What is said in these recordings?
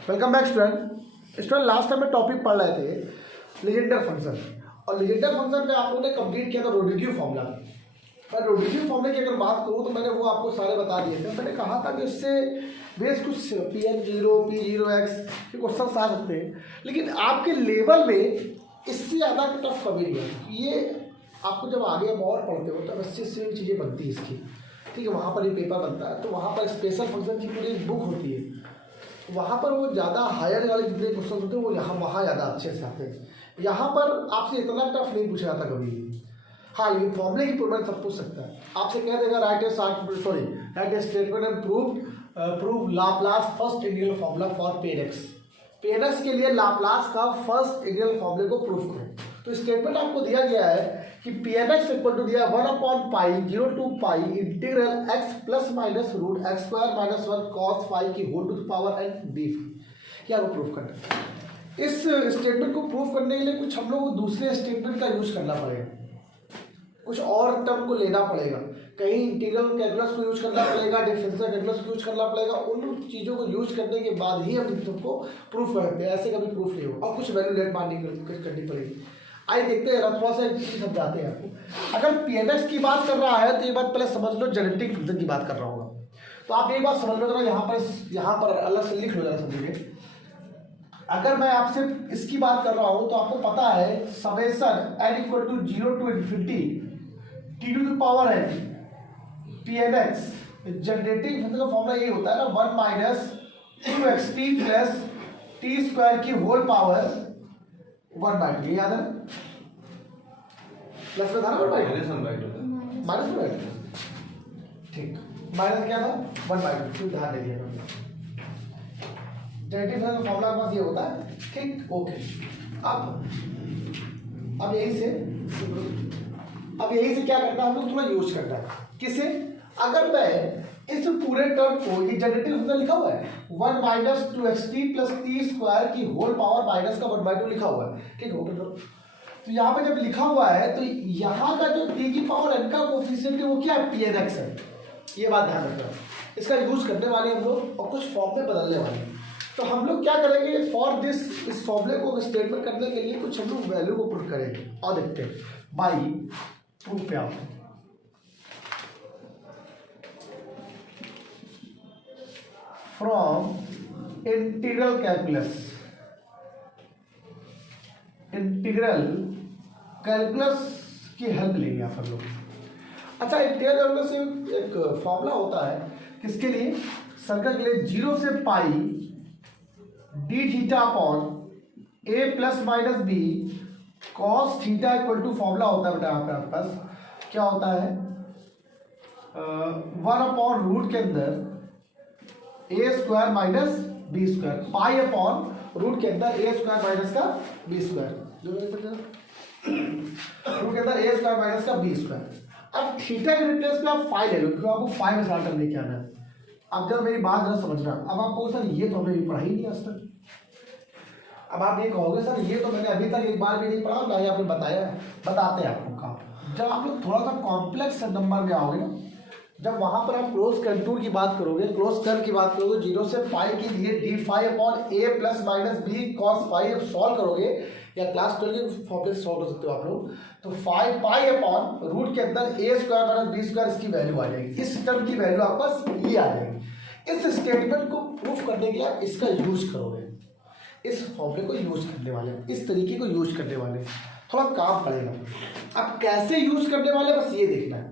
Welcome back student last time में topic पढ़ रहे थे लीजेंडर फंक्शन। और लीजेंडर फंक्शन में आप लोगों ने कंप्लीट किया था रोडिग्यू फॉर्मूला। पर रोडिग्यू फॉर्मूले की अगर बात करूँ तो मैंने वो आपको सारे बता दिए थे। मैंने कहा था कि उससे बेस कुछ Pn0 P0x के क्वेश्चन आ सकते हैं, लेकिन आपके लेवल में इससे ज़्यादा टफ कभी नहीं है। ये आपको जब आगे आप और पढ़ते हो तब अच्छी अच्छी चीज़ें बनती है इसकी, ठीक है। वहाँ पर ये पेपर बनता है तो वहाँ पर स्पेशल फंक्शन की पूरी बुक होती है, वहाँ पर वो ज़्यादा हायर वाले जितने क्वेश्चन होते हैं वो वहाँ ज़्यादा अच्छे से आते हैं। यहाँ पर आपसे इतना टफ नहीं पूछा जाता कभी भी। हाँ, लेकिन फॉर्मूले की प्रूवमेंट सब पूछ सकता है। आपसे कह देगा write a statement and prove Laplace first integral formula for P n x के लिए लाप्लास का फर्स्ट इंटीग्रल फार्मूले को प्रूव करो। तो स्टेटमेंट आपको दिया गया है कि Pn x इक्वल टू दिया 1/π 0 to π integral x plus minus root x square minus 1 cos phi की whole to the power n d. क्या वो प्रूफ करना है? इस स्टेटमेंट को प्रूफ करने के लिए कुछ हम लोग दूसरे स्टेटमेंट का यूज करना पड़ेगा, कुछ और टर्म को लेना पड़ेगा, कहीं इंटीग्रल कैलकुलस को यूज करना पड़ेगा, डिफरेंशियल कैलकुलस को यूज करना पड़ेगा। उन चीज़ों को यूज करने के बाद ही हम इन सबको प्रूफ करते हैं, ऐसे कभी प्रूफ नहीं हो। और कुछ वैल्यू लेट माननी करनी पड़ेगी। आइए देखते हैं, थोड़ा सा चीज़ समझाते हैं आपको। अगर Pn की बात कर रहा है तो ये बात पहले समझ लो, जेनेटिक फंक्शन की बात कर रहा होगा तो आप एक बात समझ लो जरा, यहाँ पर अलग से लिख लो जरा समझिए। अगर मैं आपसे इसकी बात कर रहा हूँ तो आपको पता है summation n equal to 0 to infinity t to the power n Pn generating function का फॉर्मूला ये होता है ना 1 minus 2xt plus t square की होल पावर 1/2। ये याद है ना? प्लस में था ना 1/2 माइनस 1/2, ठीक। माइनस क्या था 1/2, ध्यान दे दिया। जनरेटिव फंक्शन का फॉर्मूला के पास ये होता है, ठीक, ओके। अब यही से क्या करना है हम लोग, थोड़ा यूज करना है। किसे? अगर मैं इस पूरे टर्म को, ये जनरेटिव फंक्शन लिखा हुआ है 1 minus 2xt plus t square की होल पावर माइनस का 1/2 लिखा हुआ है, ठीक है। तो यहाँ पे जब लिखा हुआ है तो यहाँ का जो t की पावर n का कोफिशिएंट है वो क्या है, Pn है। ये बात ध्यान रखना, इसका यूज करने वाले हम लोग और कुछ फॉर्म में बदलने वाले। तो हम लोग क्या करेंगे फॉर दिस, इस फॉर्मूले को स्टेटमेंट करने के लिए कुछ हम लोग वैल्यू को पुट करेंगे और देखते हैं बाई प्रूफ पे आप फ्रॉम इंटीग्रल कैलकुलस की हेल्प लेंगे यहाँ पर लोग। अच्छा, इंटीग्रल कैलकुलस एक फॉर्मूला होता है किसके लिए, सर्कल के लिए 0 से pi d theta upon a plus minus b cos theta equal to formula होता है बेटा आपके पास क्या होता है 1 अपॉन रूट के अंदर a square minus b square, pi upon root के अंदर ए स्क्वायर माइनस का बी स्क्वायर, रूट के अंदर ए स्क्वायर माइनस का बी स्क्वायर। अब थीटा के रिप्लेस में आप फाई ले लो क्योंकि आपको फाई में सॉल्व करने क्या है। अब जब मेरी बात जरा समझना, अब आपको सर ये तो हमने पढ़ा ही नहीं आज तक। अब आप ये कहोगे सर ये तो मैंने अभी तक एक बार भी नहीं पढ़ा, ना ही आपने बताया। बताते हैं आपको काम। जब आप लोग थोड़ा सा कॉम्प्लेक्स नंबर में आओगे ना, जब वहाँ पर आप क्लोज कंटूर की बात करोगे, क्लोज कर्व की बात करोगे, 0 से पाई के लिए d phi upon a plus minus b cos phi अब सॉल्व करोगे, या क्लास 12 के फॉर्मूले से सॉल्व कर सकते हो आप लोग, तो फाई पाई अपॉन रूट के अंदर a square minus b square इसकी वैल्यू आ जाएगी। इस टर्म की वैल्यू आपके पास ये आ जाएगी। इस स्टेटमेंट को प्रूफ करने के लिए आप इसका यूज करोगे, इस फॉर्मूले को यूज करने वाले, इस तरीके को यूज करने वाले, थोड़ा काम पड़ेगा। अब कैसे यूज करने वाले बस ये देखना है,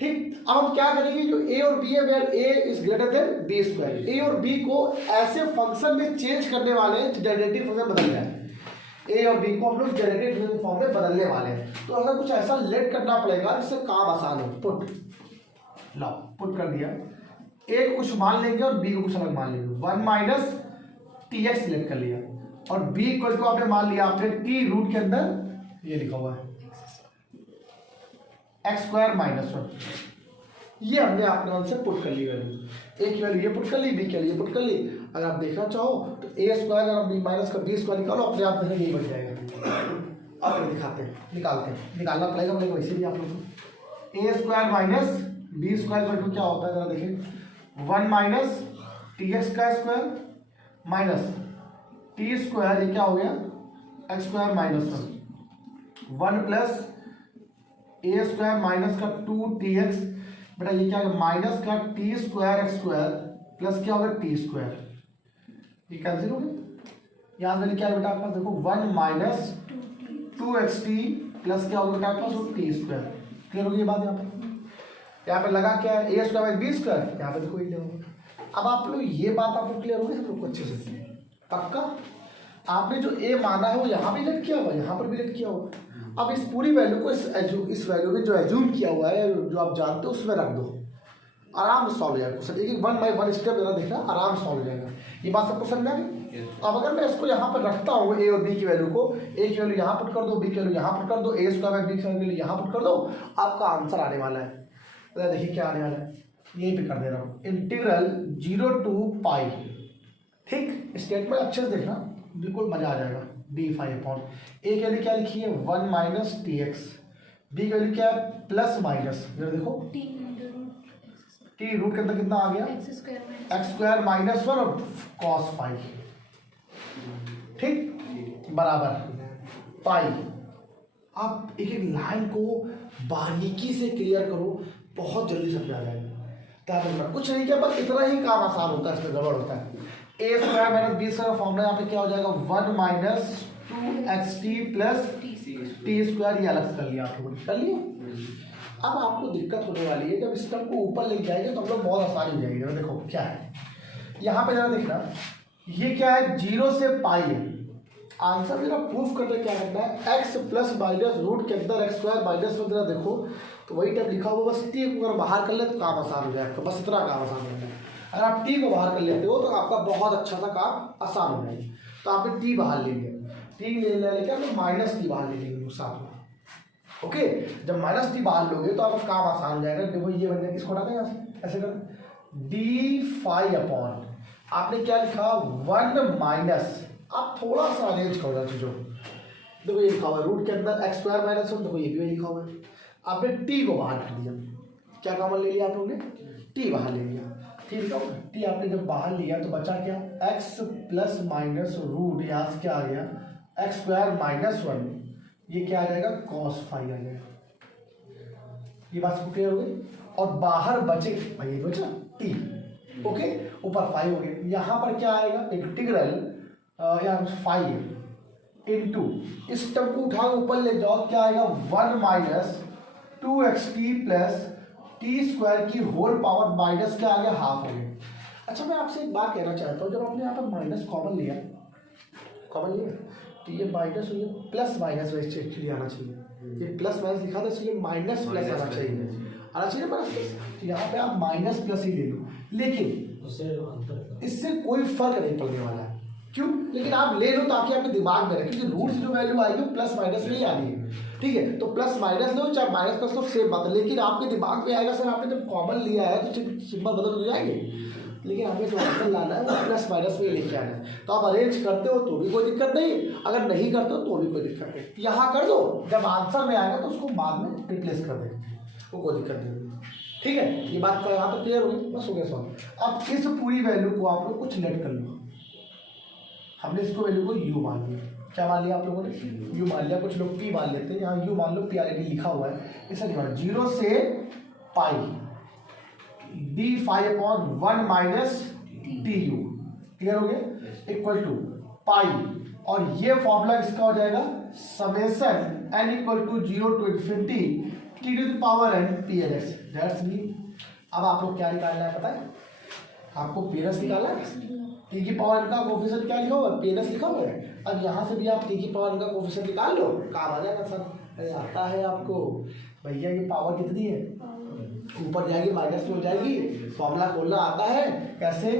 ठीक। अब हम क्या करेंगे, जो ए और बी है where a is greater than b square, a और बी को ऐसे फंक्शन में चेंज करने वाले हैं जनरेटिव फंक्शन बदल जाए। ए और बी को हम लोग जनरेटिव फॉर्म में बदलने वाले हैं, तो अगर कुछ ऐसा लेट करना पड़ेगा जिससे काम आसान हो। पुट लो, पुट कर दिया, ए को कुछ मान लेंगे और बी को कुछ अलग मान लेंगे। 1 माइनस टी एक्स सिलेक्ट कर लिया और बी इक्वल टू आपने मान लिया आपने टी रूट के अंदर ये लिखा हुआ है एक्स स्क्वायर माइनस 1, ये हमने आपने मन से पुट कर ली वैल्यू। ए की वैल्यू ये पुट कर ली, बी की वैल्यू ये पुट कर ली। अगर आप देखना चाहो तो ए स्क्वायर और बी माइनस का बी स्क्वायर निकालो, अपने आप यही बन जाएगा। अब दिखाते हैं, निकालना पड़ेगा बोले वैसे भी आप लोग को। A square minus b square equal to क्या होता है जरा देखिए, 1 माइनस टी एक्स का स्क्वायर माइनस टी स्क्वायर, ये क्या हो गया x square minus 1 plus a square minus का 2tx, बेटा ये क्या है माइनस का t square x square plus क्या होगा टी स्क्वायर, ये कैंसिल हो गया। यहाँ वैल्यू क्या है बेटा आपका देखो 1 माइनस 2xt प्लस क्या होगा बेटा आपका टी स्क्वायर। क्लियर होगी ये बात। यहाँ पे लगा क्या है a square by B square, यहाँ पे देखो ये होगा। अब आप लोग ये बात आपको क्लियर होगी हम लोग को अच्छे से पक्का। आपने जो ए माना है वो यहाँ भी लेट किया हुआ है, यहाँ पर भी लेट किया हुआ है। अब इस पूरी वैल्यू को इस वैल्यू में जो एज्यूम किया हुआ है जो आप जानते हो उसमें रख दो, आराम से सॉल्व हो जाएगा क्वेश्चन। एक 1 बाई 1 स्टेप जरा देखना, आराम से सॉल्व हो जाएगा। ये बात सबको समझ में आ गई। अब अगर मैं इसको यहाँ पर रखता हूँ ए और बी की वैल्यू को, ए की वैल्यू यहाँ पुट कर दो, बी की वैल्यू यहाँ पुट कर दो, ए स्क्वायर बाई बी की वैल्यू यहाँ पुट कर दो, आपका आंसर आने वाला है। तो देखिए क्या आने वाला है, यहीं पे कर दे रहा हूँ इंटीग्रल 0 टू पाई। ठीक, स्टेटमेंट अच्छे से देखना, बिल्कुल मजा आ जाएगा। d5 ए की वैल्यू क्या लिखी है 1 माइनस टी एक्स, बी की वैल्यू क्या है प्लस माइनस, जरा देखो टी रूट के अंदर कितना आ गया एक्स स्क्वायर माइनस 1 और कॉस फाइव, ठीक बराबर पाई। आप एक एक लाइन को बारीकी से क्लियर करो, बहुत जल्दी समझ आ जाएगा। कुछ नहीं किया बस इतना ही काम आसान होता है, इसमें गड़बड़ होता है। A square minus b square formula यहाँ पे क्या हो जाएगा 1 minus 2xt plus t square, ये अलग कर लिया आप लोगों ने, कर लिया। अब आपको दिक्कत होने वाली है जब इस टर्म को ऊपर लेके जाएंगे तो हम लोग बहुत आसानी हो जाएगी। जरा देखो क्या है यहाँ पे, जरा देखना ये क्या है 0 से पाई है। आंसर मेरा प्रूफ करना क्या करना है x प्लस माइनस रूट के अंदर एक्स स्क्वायर माइनस 1 जरा देखो तो वही टाइप लिखा हुआ, बस टी को अगर बाहर कर ले तो काम आसान हो जाएगा। बस इतना काम आसान हो जाएगा। अगर आप टी को बाहर कर लेते हो तो आपका बहुत अच्छा सा काम आसान हो जाएगा। तो आपने टी बाहर ले लिया, टी ले लेकर तो माइनस टी बाहर ले लेंगे साथ में। ओके, जब माइनस टी बाहर लोगे तो आपका काम आसान हो जाएगा। देखो ये बन जाएगा, इसको हटा दें यहाँ से, ऐसे कर d5 अपॉन आपने क्या लिखा 1 माइनस, आप थोड़ा सा अरेंज करो चीजों। देखो ये लिखा हुआ है रूट के अंदर एक्स स्क्वायर माइनस 1, देखो ये भी लिखा हुआ है। आपने टी को बाहर कर दिया, क्या कॉमन ले लिया आप लोगों ने, टी बाहर ले लिया। ठीक है, टी आपने जब बाहर लिया तो बचा क्या एक्स प्लस माइनस रूट, यहाँ से क्या आ गया एक्स स्क्वायर माइनस 1, ये क्या आ जाएगा कॉस फाइव आ जाएगा। ये बात सबको क्लियर हो गई। और बाहर बचे भाई बचा टी, ओके, ऊपर 5 हो गया। यहाँ पर क्या आएगा इंटीग्रल यहाँ 5 इंटू इस टर्म को उठा ऊपर ले जाओ, क्या आएगा 1 minus 2xt plus t square की होल पावर माइनस क्या आ गया हाफ हो गया। अच्छा मैं आपसे एक बात कहना चाहता हूँ, जब आपने यहाँ पर माइनस कॉमन लिया तो ये माइनस और ये प्लस माइनस वैसे एक्चुअली आना चाहिए। ये प्लस माइनस लिखा था इसलिए माइनस प्लस आना चाहिए माइनस प्लस। तो यहाँ पे आप माइनस प्लस ही ले लो, लेकिन इससे कोई फर्क नहीं पड़ने वाला है। क्यों? लेकिन आप ले लो ताकि आपके दिमाग में रहे, क्योंकि रूट से जो वैल्यू आएगी वो प्लस माइनस में ही आनी है। ठीक है, तो प्लस माइनस लो चाहे माइनस प्लस लो सेम बात है, लेकिन आपके दिमाग में आएगा सर आपने जब कॉमन लिया है तो सिंबल बदल हो जाएंगे, लेकिन हमें जो आंसर लाना है वो प्लस माइनस में लेके आना है। तो आप अरेंज करते हो तो भी कोई दिक्कत नहीं, अगर नहीं करते हो तो भी कोई दिक्कत नहीं। यहाँ कर दो, जब आंसर में आएगा तो उसको बाद में रिप्लेस कर देंगे, वो कोई दिक्कत नहीं। ठीक है, ये बात यहाँ तक क्लियर होगी, बस हो गया सॉल्व। अब इस पूरी वैल्यू को आप लोग कुछ लेट कर लो। हमने इसको वैल्यू को u मान लिया, क्या मान लिया आप लोगों ने u मान लिया, कुछ लोग p मान लेते हैं, यहाँ u मान लो, p ऑलरेडी लिखा हुआ है, इसे नहीं मान 0 से पाई d5 upon 1 minus tu, clear हो गया, इक्वल टू पाई, और ये फॉर्मूला किसका हो जाएगा summation n equal to 0 to infinity t to the power n pns, that's mean. अब आप लोग क्या निकालना है पता है आपको, pns निकालना है। टी की पावर n का कोफिशिएंट क्या लिखा हुआ है pns लिखा हुआ है। अब यहाँ से भी आप टी की पावर n का कोफिशिएंट निकाल लो, काम आ जाएगा सर। अरे आता है आपको भैया, ये पावर कितनी है ऊपर जाएगी माइनस में हो जाएगी, फॉर्मूला खोलना आता है कैसे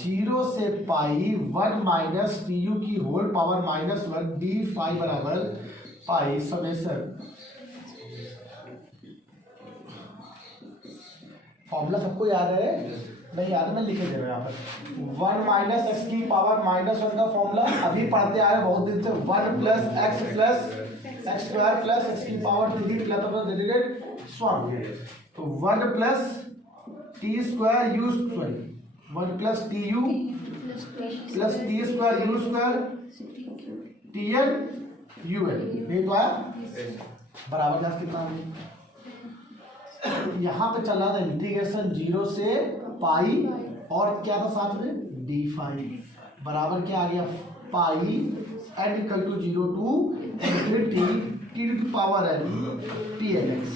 0 से पाई 1 माइनस टी यू की होल पावर माइनस 1 d5 बराबर पाई समेशन। फॉर्मूला सबको याद है? नहीं याद है, मैं लिखे दे रहा हूँ यहाँ पर 1 माइनस एक्स की पावर माइनस 1 का फॉर्मूला अभी पढ़ते आ रहे बहुत दिन से, 1 plus x square plus x की पावर 3 प्लस स्वामी, तो 1 plus t square you square 1 plus T U plus t square you square T L U L, ये तो आया बराबर का कितना है? यहाँ पे चल रहा था इंटीग्रेशन 0 से पाई और क्या था साथ में डी फाई बराबर क्या आ गया pi n equal to 0 to infinity t to power n t n x.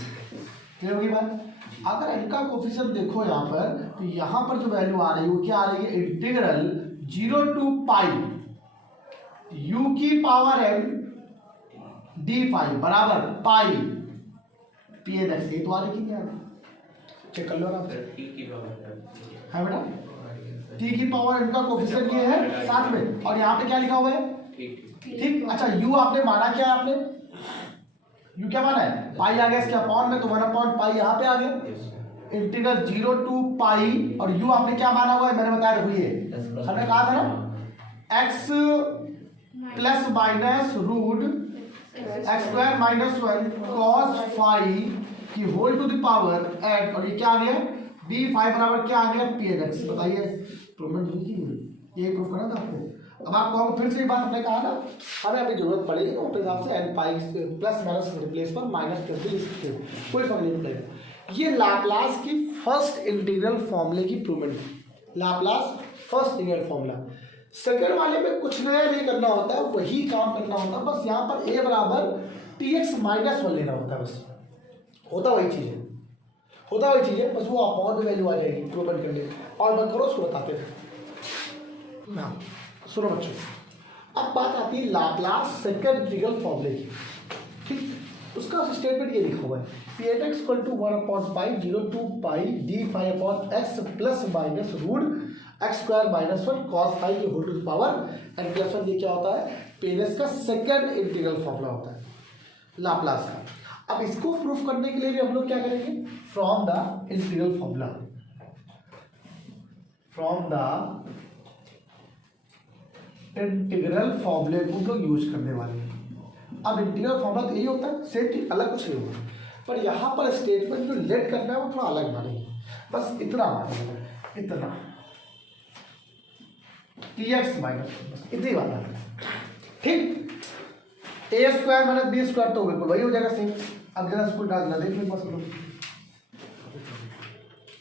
Clear होगी बात? अगर एन का कोफिशिएंट देखो यहाँ पर, तो यहाँ पर जो वैल्यू आ रही है वो क्या आ रही है इंटीग्रल 0 टू पाई यू की पावर एन डी फाई बराबर पाई पी एन एक्स। ये तो आ रही कि क्या चेक कर लो ना है बेटा, टी की पावर एन का कोफिशिएंट ये है साथ में, और यहाँ पे क्या लिखा हुआ है ठीक। अच्छा यू आपने माना क्या है? आपने यू क्या माना है? पाई आ गया इसके अपॉन में, तो 1 अपॉन पाई यहाँ पे आ गया इंटीग्रल 0 टू पाई, और यू आपने क्या माना हुआ है मैंने बताया देखो, ये हमने कहा था ना x plus minus root x square minus 1 cos phi की whole to the power n, और ये क्या आ गया डी फाई बराबर क्या आ गया पी एन एक्स। बताइए प्रूवमेंट हुई कि नहीं? ये प्रूफ करना था आपको। अब आप कहोगे फिर से ये बात हमने कहा ना, हमें अभी जरूरत पड़ेगी तो अपने हिसाब से n pi plus minus replace पर माइनस प्लस भी लिख सकते हो, कोई फर्क नहीं पड़ेगा। ये लाप्लास की फर्स्ट इंटीग्रल फॉर्मूले की provement, Laplace first integral formula. Second वाले में कुछ नया नहीं करना होता है, वही काम करना होता है, बस यहाँ पर ए बराबर टी एक्स माइनस 1 लेना होता है, बस होता वही चीज़ है, होता वही चीज़ है, बस वो अपॉन में वैल्यू आ जाएगी प्रूवमेंट करने। और बंद करो उसको बताते थे। हाँ सुनो बच्चों, अब बात आती है लाप्लास सेकंड इंटीग्रल फॉर्मूले की, ठीक। उसका स्टेटमेंट ये लिखा हुआ है p n x equal to 1 upon pi 0 to pi d phi upon x plus minus root x square minus 1 cos phi की whole to the power n plus 1। ये क्या होता है? पी एन एक्स का सेकंड इंटीग्रल फॉर्मूला होता है Laplace का। अब इसको प्रूफ करने के लिए भी हम लोग क्या करेंगे? From the integral formula, from the integral फॉर्मूले को हम लोग यूज करने वाले हैं। अब इंटीग्रल फॉर्मूला तो यही होता है, सेम ठीक, अलग कुछ नहीं होगा, पर यहाँ पर स्टेटमेंट जो लेट करना है वो थोड़ा अलग मानेंगे, बस इतना मानेंगे, इतना टी एक्स माइनस, बस इतनी बात है, ठीक। ए स्क्वायर माइनस बी स्क्वायर तो बिल्कुल वही हो जाएगा सेम। अब जरा इसको डालना देखिए, बस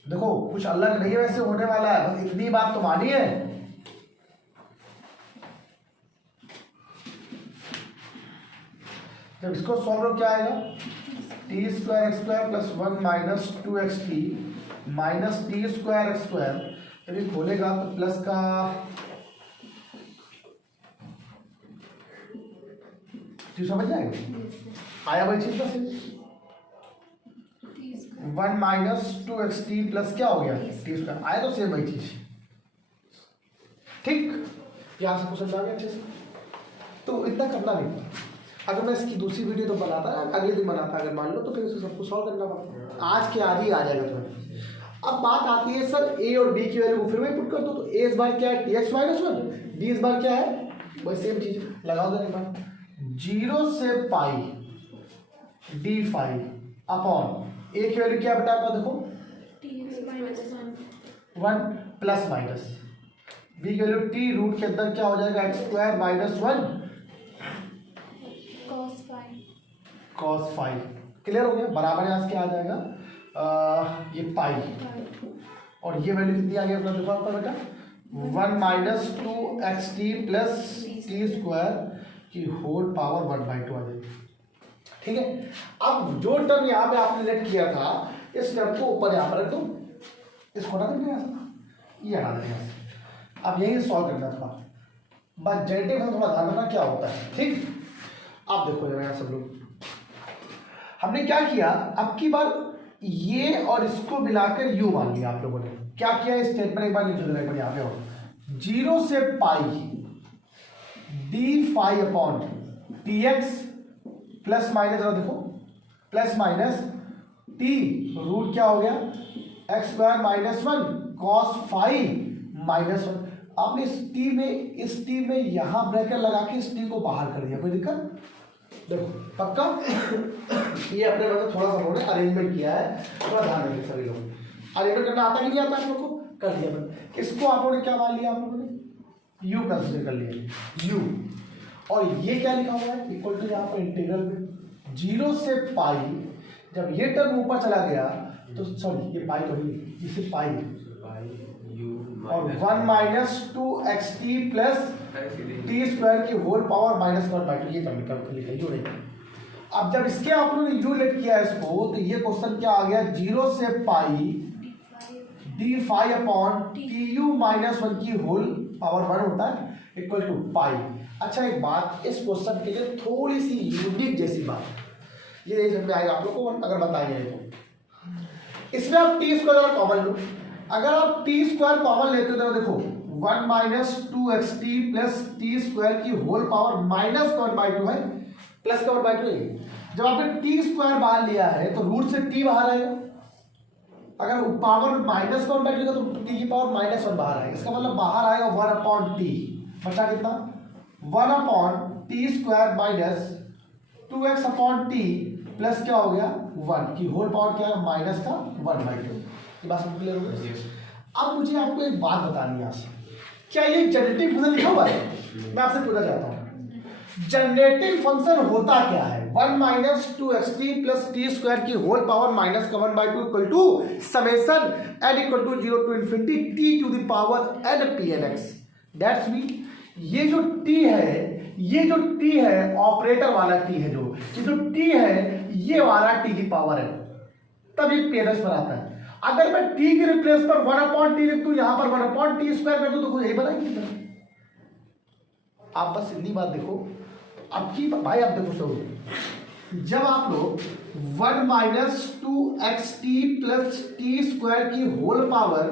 देखो कुछ अलग नहीं है वैसे होने वाला है, बस इतनी बात तो मानी है। जब इसको सॉल्व करो क्या आएगा? T square x square plus 1 minus 2 T minus t square x square. जब ये खोलेगा तो प्लस का चीज समझ जाएगा, आया वही चीज बस 1 माइनस 2xt प्लस क्या हो गया टी स्क्वायर, आया तो सेम वही चीज, ठीक। यहां से क्वेश्चन आ गया अच्छे से, तो इतना करना नहीं। अगर मैं इसकी दूसरी वीडियो तो बनाता है, अगले दिन बनाता अगर मान लो, तो फिर उसे सबको सॉल्व करना पड़ता, आज के आज ही आ जाएगा तुम्हें। अब बात आती है सर ए और बी की वैल्यू को फिर वही पुट कर दो, तो ए इस बार क्या है टी एक्स माइनस 1, बी इस बार क्या है वही सेम चीज लगा दो एक बार 0 से pi d phi upon a की वैल्यू क्या बेटा आपका देखो 1 प्लस माइनस बी की वैल्यू टी रूट के अंदर क्या हो जाएगा x square minus 1 cos phi. Clear हो गया? बराबर यहाँ से क्या आ जाएगा ये पाई, और ये वैल्यू कितनी आ गई अपना देखो आपका बेटा 1 minus 2xt plus t square की होल पावर 1/2 आ जाएगी, ठीक है। अब जो टर्म यहाँ पे आपने लेट किया था, इस टर्म को ऊपर यहाँ पर रख दो, इसको हटा देंगे यहाँ से, ये हटा देंगे यहाँ से। अब यही सॉल्व करना था, बस जेनेटिव में थोड़ा ध्यान रखना क्या होता है, ठीक। अब देखो जरा यहाँ सब लोग हमने क्या किया, अब की बार ये और इसको मिलाकर यू मान लिया आप लोगों ने। क्या किया स्टेटमेंट एक बार लिख दो, एक बार यहाँ पे हो 0 से pi d phi upon t x plus minus, देखो प्लस माइनस टी रूट क्या हो गया x square minus 1 cos phi minus 1। आपने इस टी में यहां ब्रैकेट लगा के इस टी को बाहर कर दिया, कोई दिक्कत? देखो पक्का ये अपने मतलब थोड़ा सा उन्होंने अरेंजमेंट किया है, थोड़ा ध्यान रखिए सभी लोग। अरेंजमेंट करना आता कि नहीं आता आप लोग को? कर दिया मैंने। इसको आप लोगों ने क्या मान लिया, आप लोगों ने यू कंसिडर कर लिया यू, और ये क्या लिखा हुआ है इक्वल टू यहाँ पर इंटीग्रल में 0 से पाई, जब ये टर्म ऊपर चला गया तो सॉरी ये पाई तो ही इसे पाई और 1 minus 2xt plus t square की होल पावर माइनस 1/2 ये टर्म लिखा जोड़ेंगे। अब जब इसके आप लोगों ने यू लेट किया इसको तो ये क्वेश्चन क्या आ गया 0 से पाई d5 upon T U minus 1 की होल पावर 1 होता है इक्वल टू पाई। अच्छा एक बात, इस क्वेश्चन के लिए थोड़ी सी यूनिक जैसी बात ये समझ में आएगा आप लोग को अगर बताइए तो, इसमें आप टी स्क्वायर कॉमन लो, अगर आप टी स्क्वायर कॉमन लेते हो तो देखो 1 minus 2xt plus t square की होल पावर माइनस 1/2 है, प्लस का 1/2 है। जब आपने टी स्क्वायर बाहर लिया है तो रूट से टी बाहर आएगा, अगर पावर माइनस का 1/2 तो टी की पावर माइनस 1 बाहर आएगा, इसका मतलब बाहर आएगा 1 अपॉन टी, बचा कितना 1 upon T square minus 2x upon T plus क्या हो गया 1 की होल पावर क्या है माइनस का 1/2। ये बात समझ क्लियर हो गई। अब मुझे आपको एक बात बतानी है यहाँ से, क्या ये जनरेटिव फंक्शन लिखा हुआ है? मैं आपसे पूछना चाहता हूँ जनरेटिव फंक्शन होता क्या है? 1 minus 2xt plus t square की होल पावर माइनस का 1/2 equal to summation n equal to 0 to infinity t to the power n pnx। That's mean ये जो t है ऑपरेटर वाला t है, ये जो t है ये वाला t की पावर है, तब ये pnx बनाता है। अगर मैं t के रिप्लेस पर 1 अपॉन टी लिख दूं, यहां पर 1 अपॉन टी स्क्वायर कर दूं तो खुद यही बनाएगी। आप बस इतनी बात देखो, अब की भाई आप देखो सब, जब आप लोग 1 minus 2xt plus t square की होल पावर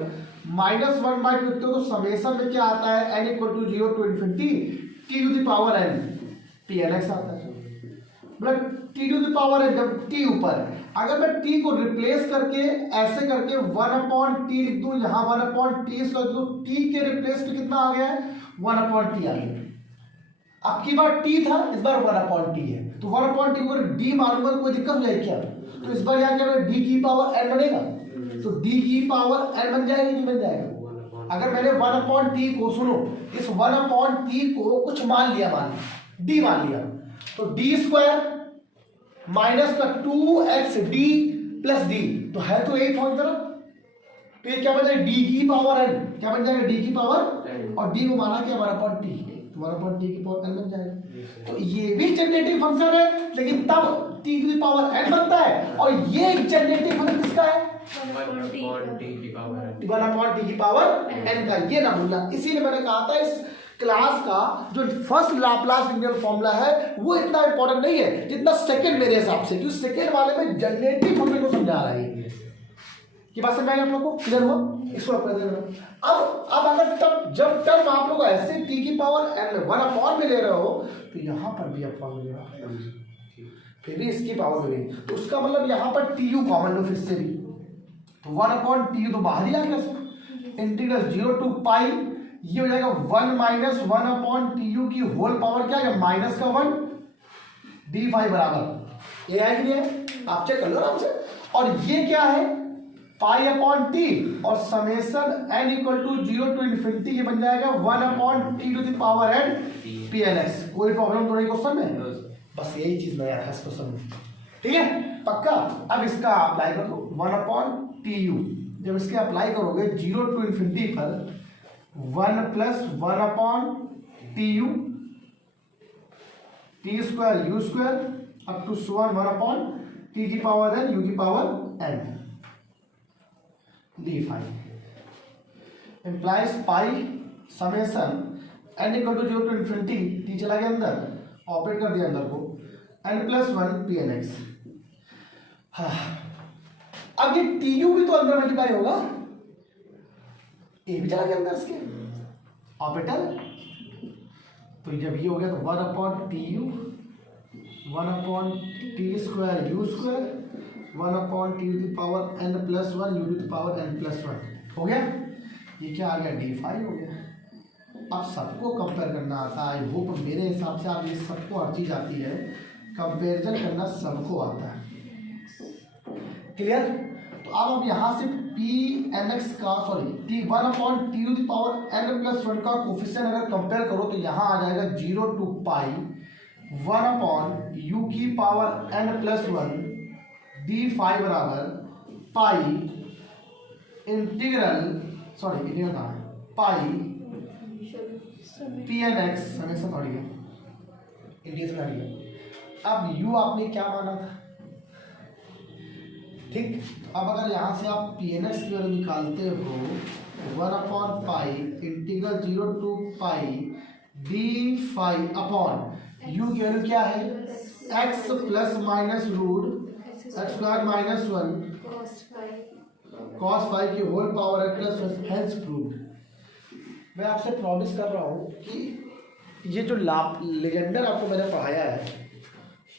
माइनस 1/2 लिखते हो तो समेशन में क्या आता है n equal to 0 to infinity t to the power n pnx आता है। मतलब t to the power n जब t ऊपर, अगर मैं t को रिप्लेस करके ऐसे करके 1 अपॉन टी लिख दूं, यहां 1 अपॉन टी स्क्वायर लिख दूं, t के रिप्लेस पे कितना आ गया है 1 अपॉन टी आ गया। अब की बार t था, इस बार 1 अपॉन टी है, तो 1 अपॉन टी को d मालूम है कोई दिक्कत नहीं क्या? तो इस बार यहाँ क्या d की पावर n बनेगा, तो d की पावर n बन जाएगा नहीं बन जाएगा? अगर मैंने 1 अपॉन टी को सुनो, इस 1 अपॉन टी को कुछ मान लिया, d मान लिया, तो d स्क्वायर माइनस का 2xd प्लस d, तो है तो एक पॉइंट तरफ, तो ये क्या बन जाएगा d की पावर n, क्या बन जाएगा d की पावर, और d को माना क्या 1 अपॉन टी, तो 1 अपॉन टी की पावर n बन जाएगा। तो ये भी जनरेटिव फंक्शन है, लेकिन तब t की पावर n बनता है, और ये जनरेटिव फंक्शन किसका है 1 अपॉन टी की पावर n का। ये ना भूलना, इसीलिए मैंने कहा था इस क्लास का जो फर्स्ट लाप्लास इंटीग्रल फॉर्मूला है वो इतना इंपॉर्टेंट नहीं है जितना सेकंड मेरे हिसाब से, क्योंकि सेकंड वाले में जनरेटिव फंक्शन को समझा रहा है। की बात समझ आई आप लोग को? क्लियर हुआ? इसको आप कर देना। अब अगर तब जब टर्म आप लोग ऐसे t की पावर n 1 अपॉन में ले रहे हो तो यहाँ पर भी अपॉन में ले रहा है, फिर भी इसकी पावर में नहीं, तो उसका मतलब यहाँ पर टी यू कॉमन लो फिर से भी, तो 1 अपॉन टी यू तो बाहर ही आ गया सर, इंटीग्रल 0 टू पाई ये हो जाएगा 1 माइनस 1 अपॉन टी यू की होल पावर क्या है माइनस का 1 d5 बराबर, ये है कि नहीं है? आप चेक कर लो आराम से। और ये क्या है पाई अपॉन टी, और summation n equal to 0 to infinity ये बन जाएगा 1 upon T to the power n pnx। कोई प्रॉब्लम तो नहीं क्वेश्चन में? बस यही चीज नया था इस क्वेश्चन में, ठीक है पक्का। अब इसका अप्लाई कर दो 1 अपॉन टी यू, जब इसके अप्लाई करोगे 0 टू इन्फिनिटी पर 1 plus 1 upon T u t square you square up to 1 upon t की पावर n यू की power n d5 implies pi summation n equal to 0 to infinity t चला गया अंदर, operate कर दिया अंदर को n प्लस 1 pnx। हाँ अब ये टी यू भी तो अंदर मल्टीप्लाई होगा, ये भी चला गया अंदर इसके ऑपरेटर, तो जब ये हो गया तो 1 upon T U 1 upon T square you square 1 upon T to the power n plus 1 U to the power n plus 1 हो गया। ये क्या आ गया d5 हो गया। अब सबको कंपेयर करना आता है, आई होप मेरे हिसाब से आप ये सबको हर चीज आती है, कंपेरिजन करना सबको आता है, क्लियर। तो अब हम यहाँ से पी एन एक्स का टी 1/t⁻n+1 का कोफिशिएंट अगर कंपेयर करो तो यहाँ आ जाएगा 0 to पाई 1/u⁻n+1 d⁵ बराबर पाई इंटीग्रल कहाँ है पाई पी एन एक्स हमेशा थोड़ी है इंटीग्रल है। अब u आपने क्या माना था, ठीक। अब अगर यहाँ से आप पी एन एक्स की वैल्यू निकालते हो 1/पाई integral 0 to pi d⁵ u की वैल्यू क्या है x plus minus root x square minus 1 cos phi की होल पावर है प्लस हेंस प्रूव्ड। मैं आपसे प्रॉमिस कर रहा हूँ कि ये जो लीजेंडर आपको मैंने पढ़ाया है,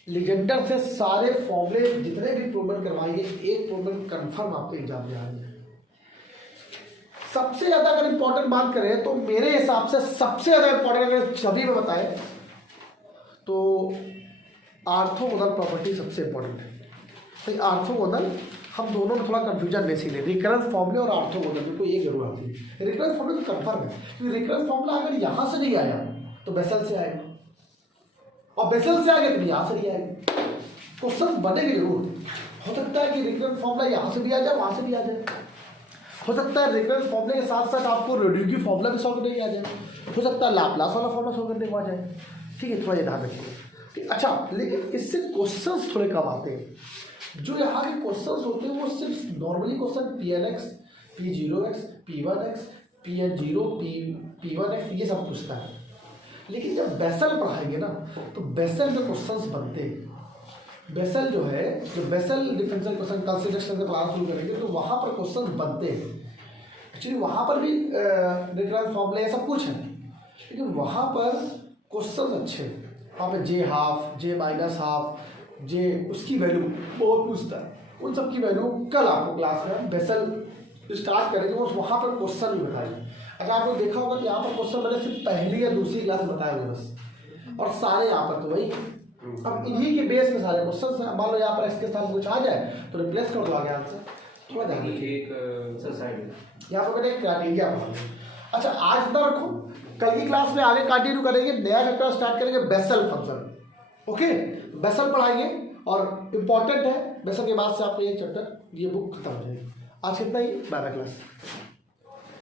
लीजेंडर से सारे फॉर्मूले जितने भी प्रूवमेंट करवाएंगे एक प्रूवमेंट कंफर्म आपके एग्जाम में आ रही है। सबसे ज़्यादा अगर इंपॉर्टेंट बात करें तो मेरे हिसाब से सबसे ज़्यादा इंपॉर्टेंट अगर सभी में बताएं तो आर्थोगोनल प्रॉपर्टी सबसे इंपॉर्टेंट है। तो आर्थोगोनल हम दोनों में थोड़ा कंफ्यूजन नहीं सीखे, रिकरेंस फॉर्मूले और आर्थोगोनल में कोई एक जरूर आती है। रिकरेंस फॉर्मूले तो कंफर्म है क्योंकि रिकरेंस फॉर्मूला अगर यहाँ से नहीं आया तो बेसल से आएगा और बेसल से आ गया तो यहाँ से नहीं आएगा। क्वेश्चन बनेंगे जरूर। हो सकता है कि रिकरेंस फॉर्मूला यहाँ से भी आ जाए वहाँ से भी आ जाए। हो सकता है रिकरेंस फॉर्मूले के साथ साथ आपको रेड्यूक्टिव फॉर्मूला भी सॉल्व करने आ जाए। हो सकता है लाप्लास वाला फॉर्मूला सॉल्व करने को आ जाए। ठीक है, थोड़ा ये ध्यान रखिए। अच्छा, लेकिन इससे क्वेश्चंस थोड़े कम आते हैं। जो यहाँ के क्वेश्चंस होते हैं वो सिर्फ normally question Pn(x), P0(x), P1(x), Pn0, P1(x) ये सब पूछता है। लेकिन जब बेसल पढ़ाएंगे ना तो बेसल में क्वेश्चंस बनते हैं। बेसल जो है, जो बेसल डिफरेंशियल क्वेश्चन कंसीडरेशन का क्लास शुरू करेंगे तो वहाँ पर क्वेश्चन बनते हैं। एक्चुअली वहाँ पर भी रिकरेंस फॉर्मूले सब कुछ है, लेकिन वहाँ पर क्वेश्चन अच्छे हैं। वहाँ पे J½ J-½ जे उसकी वैल्यू बहुत पूछता है। उन सब की वैल्यू कल आपको क्लास में बेसल स्टार्ट करेंगे और वहाँ पर क्वेश्चन भी बताएंगे। अच्छा, आपने देखा होगा कि यहाँ पर क्वेश्चन मैंने सिर्फ पहली या दूसरी क्लास में बताए हुए बस, और सारे यहाँ पर तो वही। अब इन्हीं के बेस में सारे क्वेश्चन मान लो यहाँ पर इसके साथ कुछ आ जाए तो रिप्लेस कर दो आगे आंसर। थोड़ा ध्यान रखिए। यहाँ पर मैंने एक क्राइटेरिया पढ़ा। अच्छा, आज इतना रखो, कल की क्लास में आगे कंटिन्यू करेंगे, नया चैप्टर स्टार्ट करेंगे बेसल फंक्शन। ओके, बेसल पढ़ाएंगे और इम्पॉर्टेंट है। बेसल के बाद से आपको ये चैप्टर, ये बुक खत्म हो जाएगी। आज कितना ही, बाय बाय क्लास।